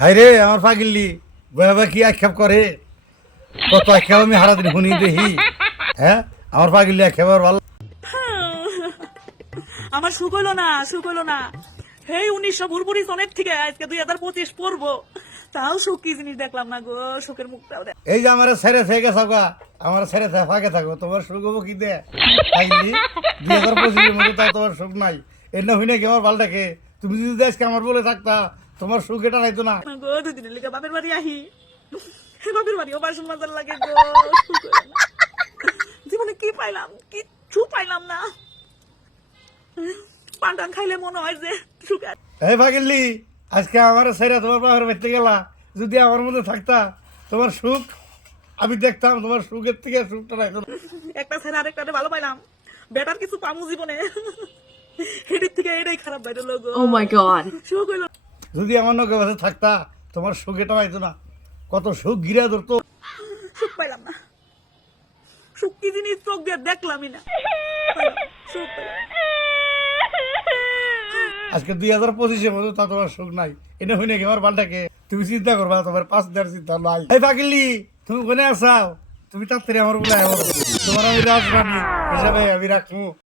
High রে আমার পাগিল্লি বয়াবা কি আক্ষেপ করে কত আক্ষেপ আমি হারাদিন শুনি দেখি। হ্যাঁ আমার পাগিল্লি আক্ষেপ আর ভালো। আমার সুখ হইলো না, সুখ হইলো না। হেই 1900 সনের থেকে আজকে 2025 পড়বো, তাও সুখ কি জিনিস দেখলাম না গো, সুখের মুখটাও দেখ। এই যে আমার ছেড়ে থেকে গা আমার ছেড়ে ফাঁকে থাকো, তোমার সুখ হবো কি দে পাগিল্লি 2025 মধ্যে তাও তোমার সুখ নাই। এর না হই নাকি আমার ভালো থাকে। তুমি যদি আজকে আমার বলে থাকতা তোমার সুখ এটা নাইতো না। না গো, দুদিনের লিগে বাপের বাড়ি আহি, বাপের বাড়িও বাসন মাজার লাগে গো, সুখ হইলো না। জীবনে কি পাইলাম, কিচ্ছু পাইলাম না। পান্ডান খাইলে মনে হয় যে সুখ আছে। এই পাগিল্লি আজকে আমার ছেড়ে তোমার বাপের বাড়িতে গেলা, যদি আমার মধ্যে থাকতা তোমার সুখ আমি দেখতাম, তোমার সুখের থেকে সুখটা রাখতো। একটা ছেলে আরেকটা ভালো পাইলাম, বেটার কিছু পামু জীবনে, এটির থেকে এটাই খারাপ বাইরে লোক। Oh my god. সুখ হইলো, যদি আমার নৌকে বাসে থাকতা তোমার সুখ এটা পাইতো না। কত সুখ ঘিরে ধরতো। সুখ পাইলাম না। সুখ কি জিনিস চোখ দিয়ে দেখলামই না, সুখ পাইলাম না। আজকে 2025 মতো তা তোমার সুখ নাই। এটা হই নাকি আমার বালটাকে তুমি চিন্তা করবা, তোমার পাঁচ দেওয়ার চিন্তা নাই। এই পাগলি তুমি কোনে আসাও, তুমি তাড়াতাড়ি আমার বলে তোমার আমি রাজরানী হিসাবে আমি রাখবো।